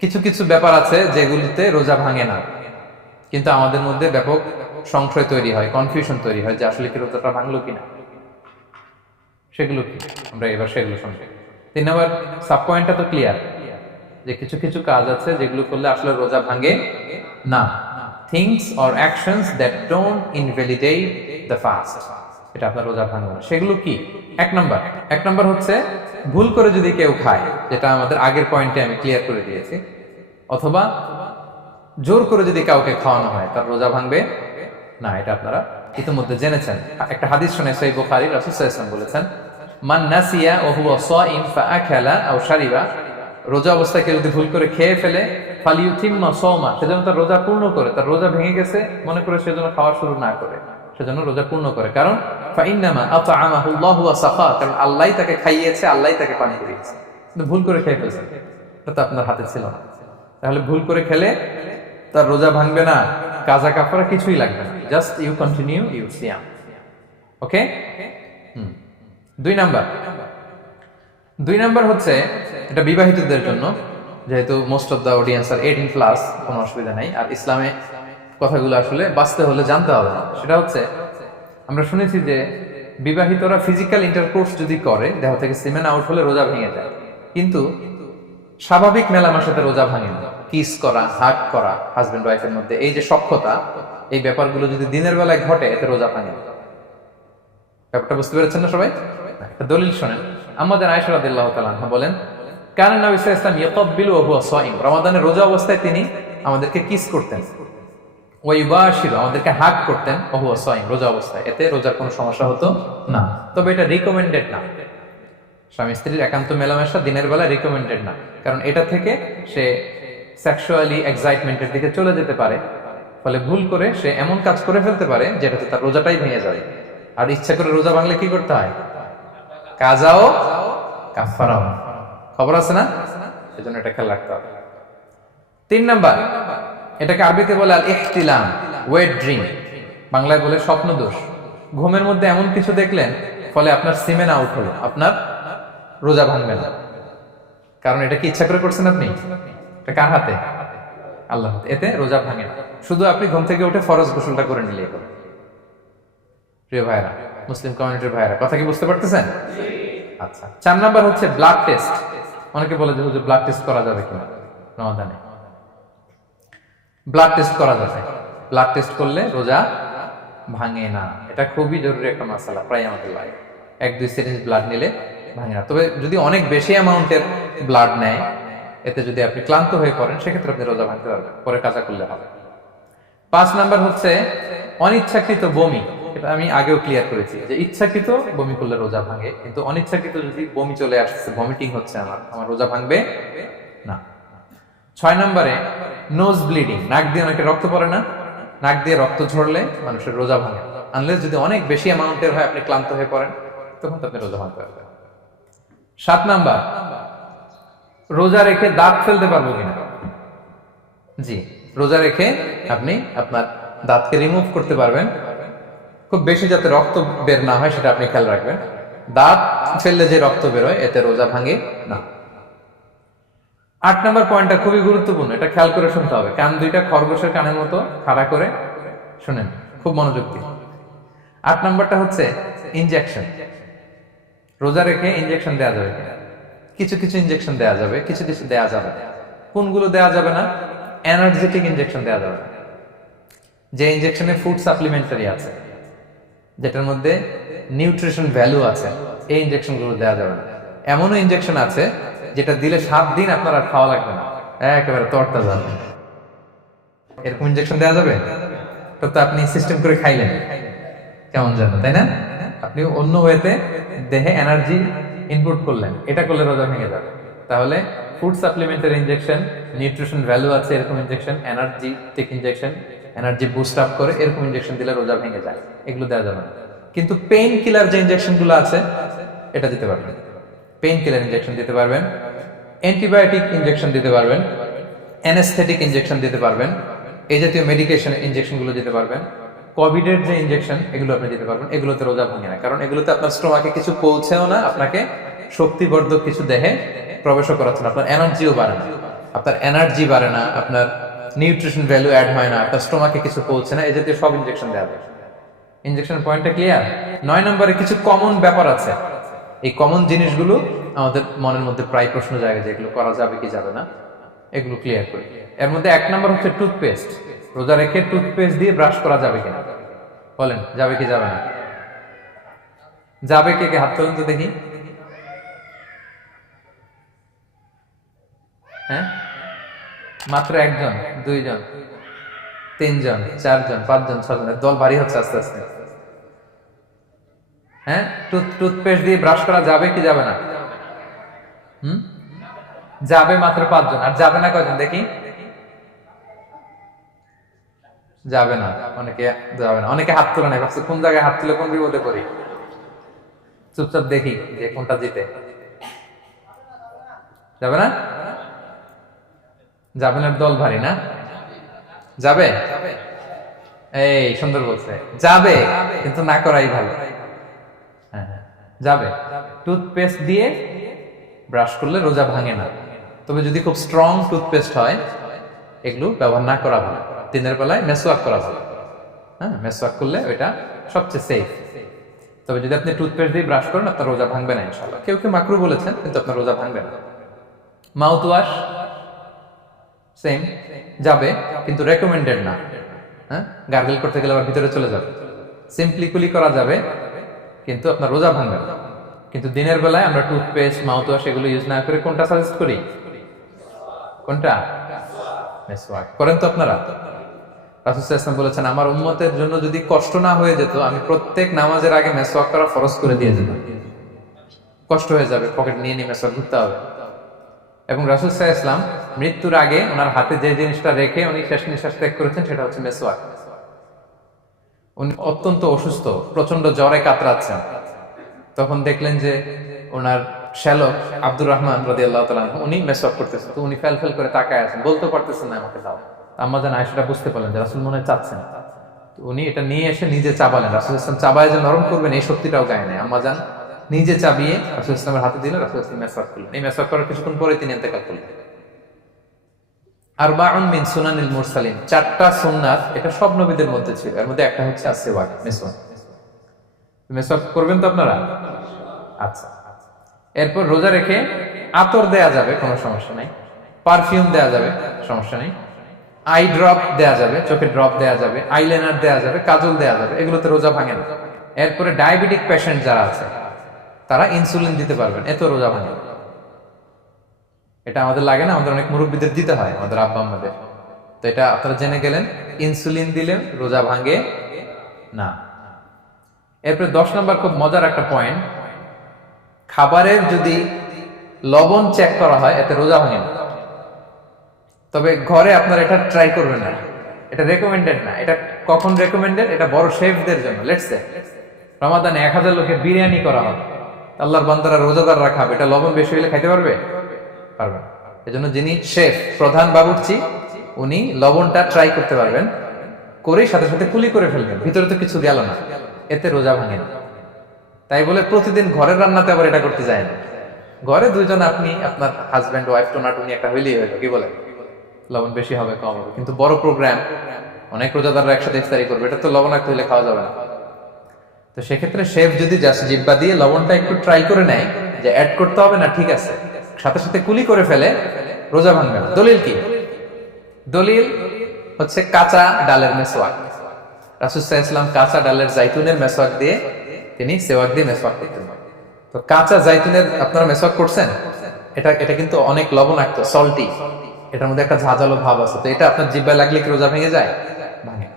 কিছু কিছু ব্যাপার আছে যেগুলিতে রোজা ভাঙে না কিন্তু আমাদের মধ্যে ব্যাপক সংশয় তৈরি হয় কনফিউশন তৈরি হয় যে আসলে কি রোজাটা ভাঙলো কিনা সেগুলো কি আমরা এবার সেগুলো শুনবো তিন নম্বর সাব পয়েন্টটা তো ক্লিয়ার যে কিছু কিছু কাজ আছে যেগুলো করলে আসলে রোজা ভাঙে না things or actions that don't invalidate the fast এটা আপনার রোজা ভাঙবে না সেগুলো কি এক নম্বর এক নম্বর হচ্ছে ভুল করে যদি কেউ খায় যেটা আমাদের আগের পয়েন্টে আমি ক্লিয়ার করে দিয়েছি অথবা জোর করে যদি কাউকে খাওয়ানো হয় তার রোজা ভাঙবে না এটা আপনারা ইতিমধ্যে জেনেছেন একটা হাদিস শুনে সেই বোখারি রাসুসাইসলাম বলেছেন মান নাসিয়া স ইন ফা আখালা আও শারিবা রোজা অবস্থায় কেউ যদি ভুল করে খেয়ে ফেলে ফালিউথিম্মা সমা সেজন্য তার রোজা পূর্ণ করে তার রোজা ভেঙে গেছে মনে করে সেজন্য খাওয়া শুরু না করে সেজন্য রোজা পূর্ণ করে কারণ কারণ আল্লাহ তাকে খাইয়েছে আল্লাহ তাকে পানি দিয়েছে ভুল করে খেয়ে ফেলছে এটা তো আপনার হাতে ছিল না তাহলে ভুল করে খেলে তার রোজা ভাঙবে না কাজা কাপড়া কিছুই লাগবে না জাস্ট ইউ কন্টিনিউ ইউ সিয়াম ওকে দুই নাম্বার দুই নাম্বার হচ্ছে এটা বিবাহিতদের জন্য যেহেতু most of the audience are eighteen plus কোনো অসুবিধা নাই আর ইসলামে কথাগুলো আসলে বাঁচতে হলে জানতে হবে সেটা হচ্ছে আমরা শুনেছি যে বিবাহিতরা ফিজিক্যাল ইন্টারকোর্স যদি করে দেহ থেকে সিমেন আউট হলে রোজা ভেঙে যায় কিন্তু স্বাভাবিক মেলামেশাতে রোজা ভাঙে না কিস করা হাক করা হাজব্যান্ড ওয়াইফের মধ্যে এই যে সক্ষতা এই ব্যাপারগুলো যদি দিনের বেলায় ঘটে এতে রোজা ভাঙে ব্যাপারটা বুঝতে পেরেছেন না সবাই দলিল শোনেন আমাদের তালা বলেন কারণ নবী ইসলাম ইয়কবিল ওহু সাইম রমাদানের রোজা অবস্থায় তিনি আমাদেরকে কিস করতেন ওয়াইবাশির আমাদেরকে হাক করতেন অহু সাইম রোজা অবস্থায় এতে রোজার কোনো সমস্যা হতো না তবে এটা রিকমেন্ডেড না স্বামী স্ত্রীর একান্ত মেলামেশা দিনের বেলা রিকমেন্ডেড না কারণ এটা থেকে সে সেক্সুয়ালি এক্সাইটমেন্টের দিকে চলে যেতে পারে ফলে ভুল করে সে এমন কাজ করে ফেলতে পারে যেটাতে তার রোজাটাই ভেঙে যায় আর ইচ্ছা করে রোজা ভাঙলে কি করতে হয় কাজাও কাফারাও খবর আছে না সেজন্য এটা খেয়াল রাখতে হবে তিন নাম্বার এটাকে আরবিতে বলে আল ইহতিলাম ওয়েট ড্রিম বাংলায় বলে স্বপ্ন দোষ ঘুমের মধ্যে এমন কিছু দেখলেন ফলে আপনার সিমেন আউট হলো আপনার রোজা ভাঙবে না কারণ এটা কি ইচ্ছা করে করছেন আপনি এটা কার হাতে আল্লাহ এতে রোজা ভাঙে না শুধু আপনি ঘুম থেকে উঠে ফরজ গোসলটা করে নিলে প্রিয় ভাইরা মুসলিম কমিউনিটির ভাইরা কথা কি বুঝতে পারতেছেন আচ্ছা চার নাম্বার হচ্ছে ব্লাড টেস্ট অনেকে বলে যে ব্লাড টেস্ট করা যাবে কিনা নওয়াদা নেই ব্লাড টেস্ট করা যাবে ব্লাড টেস্ট করলে রোজা ভাঙে না এটা খুবই জরুরি একটা মশালা প্রায় আমাদের লাগে এক দুই সিরিজ ব্লাড নিলে ভাঙে না তবে যদি অনেক বেশি অ্যামাউন্টের ব্লাড নেয় এতে যদি আপনি ক্লান্ত হয়ে পড়েন সেক্ষেত্রে আপনি রোজা ভাঙতে পারবেন পরে কাজা করলে হবে পাঁচ নাম্বার হচ্ছে অনিচ্ছাকৃত বমি এটা আমি আগেও ক্লিয়ার করেছি যে ইচ্ছাকৃত বমি করলে রোজা ভাঙে কিন্তু অনিচ্ছাকৃত যদি বমি চলে আসছে ভমিটিং হচ্ছে আমার আমার রোজা ভাঙবে না ছয় নম্বরে নোজ ব্লিডিং নাক দিয়ে অনেকে রক্ত পড়ে না নাক দিয়ে রক্ত ঝরলে মানুষের রোজা ভাঙে আনলেস যদি অনেক বেশি অ্যামাউন্টের হয় আপনি ক্লান্ত হয়ে পড়েন তখন তো রোজা ভাঙতে পারবেন সাত নাম্বার রোজা রেখে দাঁত ফেলতে পারবো কিনা জি রোজা রেখে আপনি আপনার দাঁতকে রিমুভ করতে পারবেন খুব বেশি যাতে রক্ত বের না হয় সেটা আপনি খেয়াল রাখবেন দাঁত ফেললে যে রক্ত বেরোয় এতে রোজা ভাঙে না আট নম্বর পয়েন্টটা খুবই গুরুত্বপূর্ণ এটা খেয়াল করে শুনতে হবে কান দুইটা খরগোশের কানের মতো খাড়া করে শুনেন খুব মনোযোগ দিয়ে আট নম্বরটা হচ্ছে ইনজেকশন রোজা রেখে ইনজেকশন দেওয়া যাবে কিছু কিছু ইনজেকশন দেওয়া যাবে কিছু কিছু দেওয়া যাবে কোনগুলো দেওয়া যাবে না এনার্জেটিক ইনজেকশন দেওয়া যাবে যে ইনজেকশনে ফুড সাপ্লিমেন্টারি আছে যেটার মধ্যে নিউট্রিশন ভ্যালু আছে এই ইনজেকশনগুলো দেওয়া যাবে না এমনও ইঞ্জেকশন আছে যেটা দিলে সাত দিন আপনার আর খাওয়া লাগবে না একেবারে তরটা যাবে এরকম ইঞ্জেকশন দেওয়া যাবে তো আপনি সিস্টেম করে খাইলেন কেমন যেন তাই না আপনি অন্য ওয়েতে দেহে এনার্জি ইনপুট করলেন এটা করলে রোজা ভেঙে যাবে তাহলে ফুড সাপ্লিমেন্টের ইঞ্জেকশন নিউট্রিশন ভ্যালু আছে এরকম injection take injection energy boost up করে এরকম ইঞ্জেকশন দিলে রোজা ভেঙে যায় এগুলো দেওয়া যাবে কিন্তু পেইন কিলার যে ইঞ্জেকশনগুলো আছে এটা দিতে পারবেন পেইন কিলার ইঞ্জেকশন দিতে পারবেন অ্যান্টিবায়োটিক ইঞ্জেকশন দিতে পারবেন অ্যানেস্থেটিক ইঞ্জেকশন দিতে পারবেন এই জাতীয় মেডিকেশন ইঞ্জেকশনগুলো দিতে পারবেন কোভিডের যে ইঞ্জেকশন এগুলো আপনি দিতে পারবেন এগুলোতে রোজা ভাঙে না কারণ এগুলোতে আপনার স্ট্রোমাকে কিছু পৌঁছেও না আপনাকে শক্তিবর্ধক কিছু দেহে প্রবেশও করাচ্ছে না আপনার এনার্জিও বাড়ে না আপনার এনার্জি বাড়ে না আপনার নিউট্রিশন ভ্যালু অ্যাড হয় না আপনার স্ট্রোমাকে কিছু পৌঁছে না এই জাতীয় সব ইঞ্জেকশন দেওয়া ইঞ্জেকশন পয়েন্টটা ক্লিয়ার নয় নম্বরে কিছু কমন ব্যাপার আছে এই কমন জিনিসগুলো আমাদের মনের মধ্যে প্রায় প্রশ্ন জায়গা যেগুলো করা যাবে কি যাবে না এগুলো ক্লিয়ার করি এর মধ্যে এক নাম্বার হচ্ছে টুথপেস্ট রোজা রেখে টুথপেস্ট দিয়ে ব্রাশ করা যাবে কিনা বলেন যাবে কি যাবে না যাবে কে কে হাত তোলেন তো দেখি হ্যাঁ মাত্র একজন দুইজন তিনজন চারজন পাঁচজন ছজন দল ভারী হচ্ছে আস্তে আস্তে হ্যাঁ টুথপেস্ট দিয়ে ব্রাশ করা যাবে কি যাবে না হুম যাবে মাত্র পাঁচজন আর যাবে না কয়জন দেখি যাবে না অনেকে যাবে না অনেকে হাত তুলে নেয় কোন জায়গায় হাত তুলে কোন বিপদে করি চুপচাপ দেখি যে কোনটা জিতে যাবে না যাবে না দল ভারী না যাবে এই সুন্দর বলছে যাবে কিন্তু না করাই ভালো যাবে টুথপেস্ট দিয়ে ব্রাশ করলে রোজা ভাঙে না তবে যদি খুব স্ট্রং টুথপেস্ট হয় এগুলো ব্যবহার না করা ভালো দিনের বেলায় মেসওয়াক করা ভালো হ্যাঁ মেসোয়াক করলে ওইটা সবচেয়ে সেফ তবে যদি আপনি টুথপেস্ট দিয়ে ব্রাশ করেন আপনার রোজা ভাঙবে না ইনশাল্লাহ কেউ কেউ মাকরু বলেছেন কিন্তু আপনার রোজা ভাঙবে না মাউথ ওয়াশ সেম যাবে কিন্তু রেকমেন্ডেড না হ্যাঁ গার্গেল করতে গেলে আবার ভিতরে চলে যাবে সিম্পলি কুলি করা যাবে কিন্তু আপনার রোজা ভাঙবে না কিন্তু দিনের বেলায় আমরা টুথপেস্ট মাউথওয়াশ এগুলো ইউজ না করে কোনটা সাজেস্ট করি কোনটা মেসওয়াক করেন তো আপনারা রাসুসাল্লাম বলেছেন আমার উম্মতের জন্য যদি কষ্ট না হয়ে যেত আমি প্রত্যেক নামাজের আগে মেসওয়াক করা ফরজ করে দিয়ে যেতাম কষ্ট হয়ে যাবে পকেট নিয়ে নিয়ে মেসওয়াক ঘুরতে হবে এবং রাসুসাহ ইসলাম মৃত্যুর আগে ওনার হাতে যে জিনিসটা রেখে উনি শেষ নিঃশ্বাস ত্যাগ করেছেন সেটা হচ্ছে মেসওয়াক উনি অত্যন্ত অসুস্থ প্রচন্ড জ্বরে কাতরাচ্ছেন তখন দেখলেন যে ওনার শ্যালক আব্দুর রহমান রদি আল্লাহ উনি মেসওয়াক করতেছেন তো উনি ফেল ফেল করে তাকায় আছেন বলতে পারতেছেন না আমাকে দাও আম্মা যেন আয়সাটা বুঝতে পারলেন যে রাসুল মনে চাচ্ছেন তো উনি এটা নিয়ে এসে নিজে চাবালেন রাসুল ইসলাম চাবায় যে নরম করবেন এই শক্তিটাও গায়ে নেয় আম্মা যান নিজে চাবিয়ে রাসুল ইসলামের হাতে দিলে রাসুল ইসলাম মেসওয়াক করলেন এই মেসওয়াক করার কিছুক্ষণ পরে তিনি এতেকাল করলেন আর বাউন মিন সুনানিল মুরসালিন চারটা সুন্নাত এটা সব নবীদের মধ্যে ছিল এর মধ্যে একটা হচ্ছে আসেওয়াক মেসওয়াক মেসওয়াক করবেন তো আপনারা আচ্ছা এরপর রোজা রেখে আতর দেয়া যাবে কোনো সমস্যা নাই পারফিউম দেয়া যাবে সমস্যা নেই আই ড্রপ দেয়া যাবে চোখে ড্রপ দেয়া যাবে আইলাইনার দেয়া যাবে কাজল দেয়া যাবে এগুলোতে রোজা ভাঙে না এরপরে ডায়াবেটিক পেশেন্ট যারা আছে তারা ইনসুলিন দিতে পারবেন এত রোজা ভাঙে না এটা আমাদের লাগে না আমাদের অনেক মুরব্বীদের দিতে হয় আমাদের আব্বা আমাদের তো এটা আপনারা জেনে গেলেন ইনসুলিন দিলে রোজা ভাঙে না এরপরে দশ নম্বর খুব মজার একটা পয়েন্ট খাবারের যদি লবণ চেক করা হয় এতে রোজা ভাঙে না তবে ঘরে আপনারা এটা ট্রাই করবেন না এটা রেকমেন্ডেড না এটা কখন রেকমেন্ডেড এটা বড় শেফদের জন্য লেটস রমাদানে এক হাজার লোকে বিরিয়ানি করা হবে আল্লাহর বান্দারা রোজাদাররা খাবে এটা লবণ বেশি হলে খাইতে পারবে পারবেন এজন্য যিনি শেফ প্রধান বাবুর্চি উনি লবণটা ট্রাই করতে পারবেন করে সাথে সাথে কুলি করে ফেলবেন ভিতরে তো কিছু গেল না এতে রোজা ভাঙেন তাই বলে প্রতিদিন ঘরের রান্নাতে আবার এটা করতে যায় না ঘরে দুইজন আপনি আপনার হাজব্যান্ড ওয়াইফ টোনা টুনি একটা হইলেই হইল কি বলে লবণ বেশি হবে কম হবে কিন্তু বড় প্রোগ্রাম অনেক রোজাদাররা একসাথে ইফতারি করবে এটা তো লবণাক্ত হইলে খাওয়া যাবে না তো সেক্ষেত্রে শেফ যদি জাস্ট জিব্বা দিয়ে লবণটা একটু ট্রাই করে নেয় যে অ্যাড করতে হবে না ঠিক আছে সাথে সাথে কুলি করে ফেলে রোজা ভাঙবে দলিল কি দলিল হচ্ছে কাঁচা ডালের মেসোয়াক রাসুসাহ ইসলাম কাঁচা ডালের জাইতুনের মেসোয়াক দিয়ে তিনি সেওয়াক দিয়ে মেসোয়াক করতেন তো কাঁচা জাইতুনের আপনারা মেসোয়াক করছেন এটা এটা কিন্তু অনেক লবণাক্ত সল্টি এটার মধ্যে একটা ঝাঁঝালো ভাব আছে তো এটা আপনার জিব্বায় লাগলে কি রোজা ভেঙে যায় ভাঙে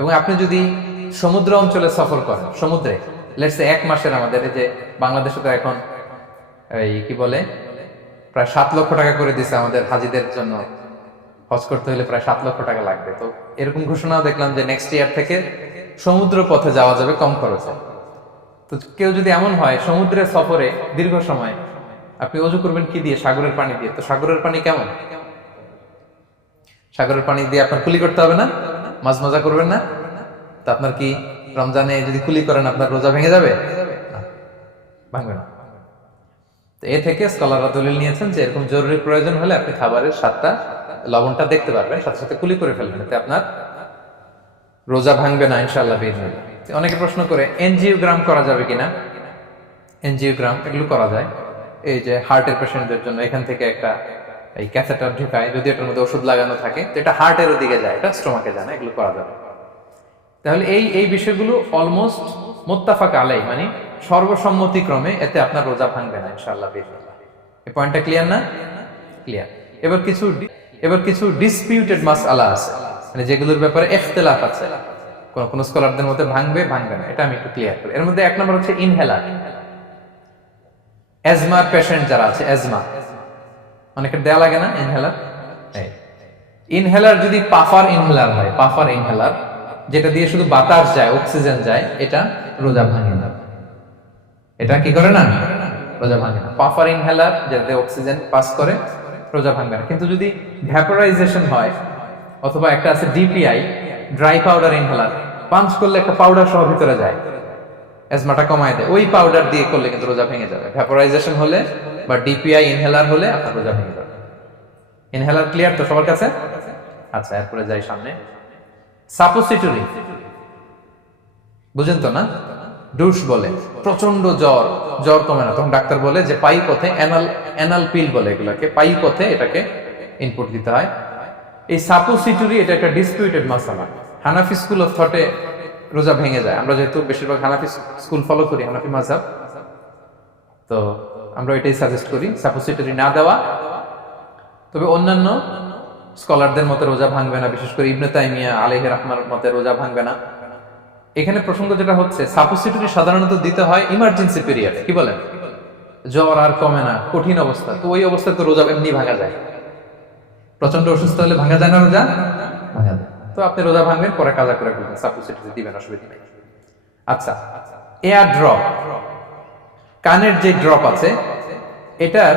এবং আপনি যদি সমুদ্র অঞ্চলে সফর করেন সমুদ্রে লেটসে এক মাসের আমাদের এই যে বাংলাদেশে তো এখন এই কি বলে প্রায় সাত লক্ষ টাকা করে দিছে আমাদের হাজিদের জন্য হজ করতে হলে প্রায় সাত লক্ষ টাকা লাগবে তো এরকম ঘোষণাও দেখলাম যে নেক্সট ইয়ার থেকে সমুদ্র পথে যাওয়া যাবে কম খরচে তো কেউ যদি এমন হয় সমুদ্রের সফরে দীর্ঘ সময় আপনি অজু করবেন কি দিয়ে সাগরের পানি দিয়ে তো সাগরের পানি কেমন সাগরের পানি দিয়ে আপনার কুলি করতে হবে না মাছ মজা করবেন না তা আপনার কি রমজানে যদি কুলি করেন আপনার রোজা ভেঙে যাবে ভাঙবে না তো এ থেকে স্কলাররা দলিল নিয়েছেন যে এরকম জরুরি প্রয়োজন হলে আপনি খাবারের স্বাদটা লবণটা দেখতে পারবেন সাথে সাথে কুলি করে ফেলবেন এতে আপনার রোজা ভাঙবে না ইনশাল্লাহ বের অনেকে প্রশ্ন করে এনজিওগ্রাম করা যাবে কিনা এনজিওগ্রাম এগুলো করা যায় এই যে হার্টের পেশেন্টদের জন্য এখান থেকে একটা এই ক্যাথেটার ঢুকায় যদি এটার মধ্যে ওষুধ লাগানো থাকে তো এটা হার্টের ওদিকে যায় এটা স্টোমাকে যায় না এগুলো করা যাবে তাহলে এই এই বিষয়গুলো অলমোস্ট মোত্তাফাক আলাই মানে সর্বসম্মতিক্রমে এতে আপনার রোজা ভাঙবে না ইনশাল্লাহ পয়েন্টটা ক্লিয়ার না ক্লিয়ার এবার কিছু এবার কিছু ডিসপিউটেড মাস আলা আছে মানে যেগুলোর ব্যাপারে এখতলাফ আছে কোন কোন স্কলারদের মধ্যে ভাঙবে ভাঙবে না এটা আমি একটু ক্লিয়ার করি এর মধ্যে এক নম্বর হচ্ছে ইনহেলার অ্যাজমার পেশেন্ট যারা আছে অ্যাজমা অনেকের দেয়া লাগে না ইনহেলার ইনহেলার যদি পাফার ইনহেলার হয় পাফার ইনহেলার যেটা দিয়ে শুধু বাতাস যায় অক্সিজেন যায় এটা রোজা ভাঙে না এটা কি করে না রোজা ভাঙে না পাফার ইনহেলার যাতে অক্সিজেন পাস করে রোজা ভাঙবে না কিন্তু যদি ভ্যাপারাইজেশন হয় অথবা একটা আছে DPI dry powder inhaler punch করলে একটা পাউডার সহ ভিতরে যায় অ্যাজমাটা কমায় দেয় ওই পাউডার দিয়ে করলে কিন্তু রোজা ভেঙে যাবে ভ্যাপারাইজেশন হলে বা ডিপিআই ইনহেলার হলে আপনার রোজা ভেঙে যাবে ইনহেলার ক্লিয়ার তো সবার কাছে আচ্ছা এরপরে যাই সামনে সাপোসিটরি বুঝেন তো না ডুস বলে প্রচন্ড জ্বর জ্বর কমে না তখন ডাক্তার বলে যে পাই পথে অ্যানাল অ্যানাল পিল বলে এগুলাকে পাই পথে এটাকে ইনপুট দিতে হয় এই সিটুরি এটা একটা ডিসপিউটেড মাসালা হানাফি স্কুল অফ থটে রোজা ভেঙে যায় আমরা যেহেতু বেশিরভাগ হানাফি স্কুল ফলো করি হানাফি মাসাব তো আমরা এটাই সাজেস্ট করি সাপোসিটরি না দেওয়া তবে অন্যান্য স্কলারদের মতে রোজা ভাঙবে না বিশেষ করে ইবনে তাইমিয়া আলেহ রহমানের মতে রোজা ভাঙবে না এখানে প্রসঙ্গ যেটা হচ্ছে সাপোসিটরি সাধারণত দিতে হয় ইমার্জেন্সি পিরিয়ড কি বলেন জ্বর আর কমে না কঠিন অবস্থা তো ওই অবস্থা তো রোজা এমনি ভাঙা যায় প্রচন্ড অসুস্থ হলে ভাঙা যায় না রোজা ভাঙা যায় তো আপনি রোজা ভাঙবেন পরে কাজা করে করবেন সাপোসিটরি দিবেন অসুবিধা নেই আচ্ছা এয়ার ড্রপ কানের যে ড্রপ আছে এটার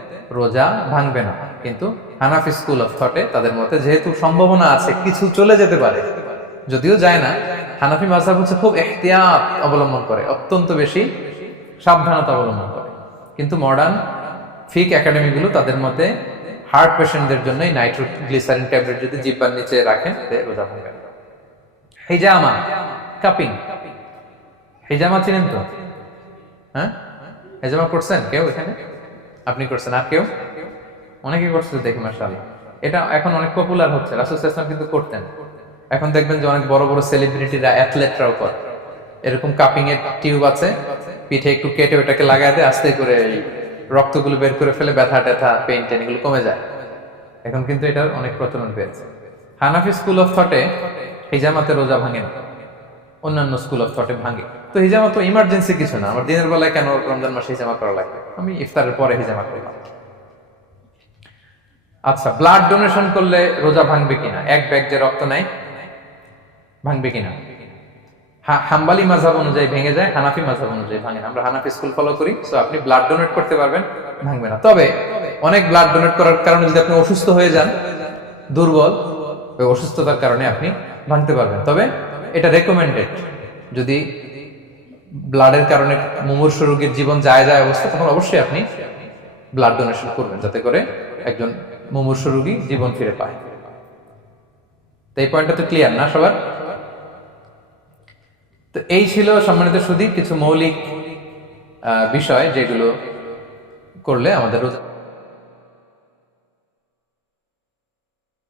রোজা ভাঙবে না কিন্তু হানাফি স্কুল অফ থটে তাদের মতে যেহেতু সম্ভাবনা আছে কিছু চলে যেতে পারে যদিও যায় না হানাফি মাসাব হচ্ছে খুব এখতিয়াত অবলম্বন করে অত্যন্ত বেশি সাবধানতা অবলম্বন করে কিন্তু মডার্ন ফিক একাডেমিগুলো তাদের মতে হার্ট পেশেন্টদের জন্য নাইট্রোগ্লিসারিন ট্যাবলেট যদি জিব্বার নিচে রাখেন রোজা ভাঙবে হেজামা কাপিং হেজামা চিনেন তো হ্যাঁ হেজামা করছেন কেউ এখানে আপনি করছেন আর কেউ অনেকে করছে দেখি মার্শাল এটা এখন অনেক পপুলার হচ্ছে রাসুল ইসলাম কিন্তু করতেন এখন দেখবেন যে অনেক বড় বড় সেলিব্রিটিরা অ্যাথলেটরাও করে এরকম কাপিং এর টিউব আছে পিঠে একটু কেটে ওটাকে লাগাই দেয় আস্তে করে রক্তগুলো বের করে ফেলে ব্যথা ট্যাথা পেন টেন এগুলো কমে যায় এখন কিন্তু এটার অনেক প্রচলন পেয়েছে হানাফি স্কুল অফ থটে হিজামাতে রোজা ভাঙে না অন্যান্য স্কুল অফ থটে ভাঙে তো হিজামা তো ইমার্জেন্সি কিছু না আমার দিনের বেলায় কেন রমজান মাসে হিজামা করা লাগবে আমি ইফতারের পরে হিজামা করলাম আচ্ছা ব্লাড ডোনেশন করলে রোজা ভাঙবে কিনা এক ব্যাগ যে রক্ত নেয় ভাঙবে কিনা হাম্বালি মাঝাব অনুযায়ী ভেঙে যায় হানাফি মাঝাব অনুযায়ী ভাঙে না আমরা হানাফি স্কুল ফলো করি তো আপনি ব্লাড ডোনেট করতে পারবেন ভাঙবে না তবে অনেক ব্লাড ডোনেট করার কারণে যদি আপনি অসুস্থ হয়ে যান দুর্বল ওই অসুস্থতার কারণে আপনি ভাঙতে পারবেন তবে এটা রেকমেন্ডেড যদি ব্লাডের কারণে মুমূর্ষ রোগীর জীবন যায় যায় অবস্থা তখন অবশ্যই আপনি ব্লাড ডোনেশন করবেন যাতে করে একজন মুমূর্ষ রোগী জীবন ফিরে পায় তো এই পয়েন্টটা তো ক্লিয়ার না সবার তো এই ছিল সম্মানিত সুদী কিছু মৌলিক বিষয় যেগুলো করলে আমাদের